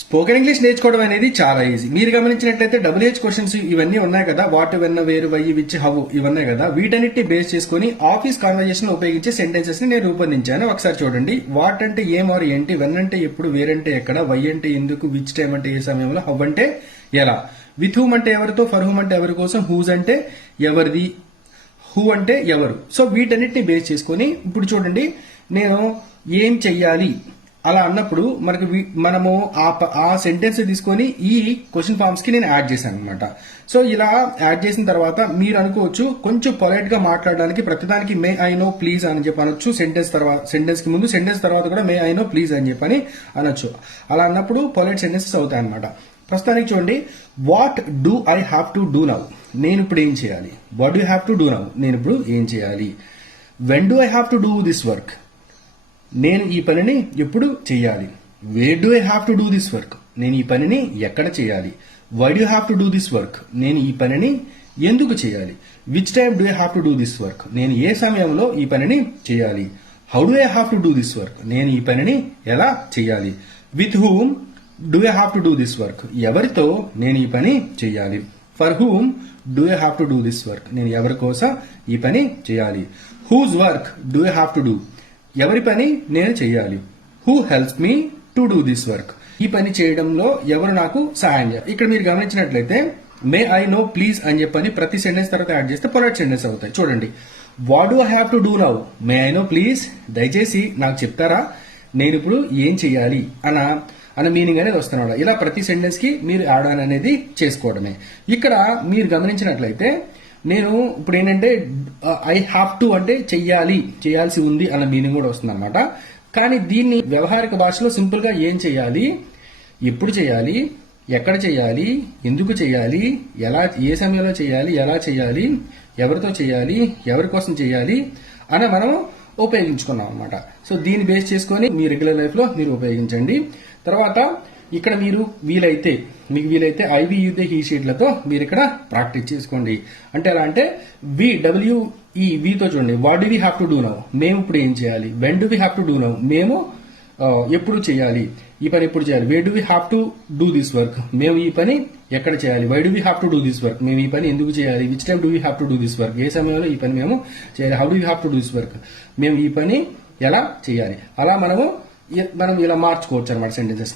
Spoken English నేర్చుకోవడం అనేది చాలా ఈజీ. మీరు గమనించినట్లయితే WH క్వశ్చన్స్ ఇవన్నీ ఉన్నాయి కదా, what, when, where, why, which, how ఇవన్నీ కదా, వీటన్నిటిని బేస్ చేసుకుని ఆఫీస్ కాన్వర్జేషన్ ఉపయోగించే సెంటెన్సెస్ ని నేను రూపొందించాను. ఒకసారి చూడండి. వాట్ అంటే ఏం ఆర్ ఏంటి, వెన్ అంటే ఎప్పుడు, వేర్ అంటే ఎక్కడ, వై అంటే ఎందుకు, విచ్ టైం అంటే ఏ సమయంలో, హౌ అంటే ఎలా, విత్ హూమ్ అంటే ఎవరితో, ఫర్ హూమ్ అంటే ఎవరి కోసం, హూజ్ అంటే ఎవరిది, హూ అంటే ఎవరు. సో వీటన్నిటిని బేస్ చేసుకుని ఇప్పుడు చూడండి, నేను ఏం చెయ్యాలి అలా అన్నప్పుడు మనము ఆ సెంటెన్స్ తీసుకొని ఈ క్వశ్చన్ ఫార్మ్స్ కి నేను యాడ్ చేశాను అనమాట. సో ఇలా యాడ్ చేసిన తర్వాత మీరు అనుకోవచ్చు కొంచెం పొలైట్ గా మాట్లాడడానికి ప్రతిదానికి మే ఐ నో ప్లీజ్ అని చెప్పి అనొచ్చు. సెంటెన్స్ కి ముందు, సెంటెన్స్ తర్వాత కూడా మే ఐ నో ప్లీజ్ అని చెప్పని అనొచ్చు. అలా అన్నప్పుడు పొలైట్ సెంటెన్సెస్ అవుతాయి అనమాట. ప్రస్తుతానికి చూడండి, what do I have to do now, నేను ఇప్పుడు ఏం చేయాలి. What do have to do now, నేను ఇప్పుడు ఏం చేయాలి. When do I have to do this work, నేను ఈ పనిని ఎప్పుడు చేయాలి. Where do I have to do this work, నేను ఈ పనిని ఎక్కడ చేయాలి. Why do have to do this work, నేను ఈ పనిని ఎందుకు చేయాలి. Which time do I have to do this work, నేను ఏ సమయంలో ఈ పనిని చేయాలి. How do I have to do this work, నేను ఈ పనిని ఎలా చేయాలి. With whom do I have to do this work, ఎవరితో నేను ఈ పని చేయాలి. For whom do I have to do this work, నేను ఎవరి కోసం ఈ పని చేయాలి. Whose work do I have to do, ఎవరి పని నేను చేయాలి. Who helps me to do this work, ఈ పని చేయడంలో ఎవరు నాకు సహాయం చేయాలి. ఇక్కడ మీరు గమనించినట్లయితే మే ఐ నో ప్లీజ్ అని చెప్పని ప్రతి సెంటెన్స్ తర్వాత యాడ్ చేస్తే పొలైట్ సెంటెన్స్ అవుతాయి. చూడండి, what do I have to do now, may I know please, దయచేసి నాకు చెప్తారా నేను ఇప్పుడు ఏం చెయ్యాలి అన్న మీనింగ్ అనేది వస్తున్నాడు. ఇలా ప్రతి సెంటెన్స్ కి మీరు యాడ్ ఆన్ అనేది చేసుకోవడమే. ఇక్కడ మీరు గమనించినట్లయితే నేను ఇప్పుడు ఏంటంటే ఐ హ్యావ్ టు అంటే చేయాల్సి ఉంది అన్న మీనింగ్ కూడా వస్తుంది అనమాట. కానీ దీన్ని వ్యవహారిక భాషలో సింపుల్ గా ఏం చేయాలి, ఎప్పుడు చేయాలి, ఎక్కడ చేయాలి, ఎందుకు చేయాలి, ఏ సమయంలో చేయాలి, ఎలా చేయాలి, ఎవరితో చేయాలి, ఎవరి కోసం చేయాలి అని మనం ఉపయోగించుకున్నాం అనమాట. సో దీన్ని బేస్ చేసుకొని మీ రెగ్యులర్ లైఫ్ లో మీరు ఉపయోగించండి. తర్వాత ఇక్కడ మీకు వీలైతే ఐవి యూదే హీ షీట్లతో మీరు ఇక్కడ ప్రాక్టీస్ చేసుకోండి. అంటే ఎలా అంటే వీతో చూడండి, what do we have to do now, మేము ఇప్పుడు ఏం చేయాలి. When do we have to do now, మేము ఎప్పుడు చేయాలి, ఈ పని ఎప్పుడు చేయాలి. Where do we have to do this work, మేము ఈ పని ఎక్కడ చేయాలి. Why do we have to do this work, మేము ఈ పని ఎందుకు చేయాలి. Which time do we have to do this work, ఏ సమయంలో ఈ పని మేము చేయాలి. How do we have to do this work, మేము ఈ పని ఎలా చేయాలి. అలా మనం ఇలా మార్చుకోవచ్చు అనమాట సెంటెన్సెస్ ని.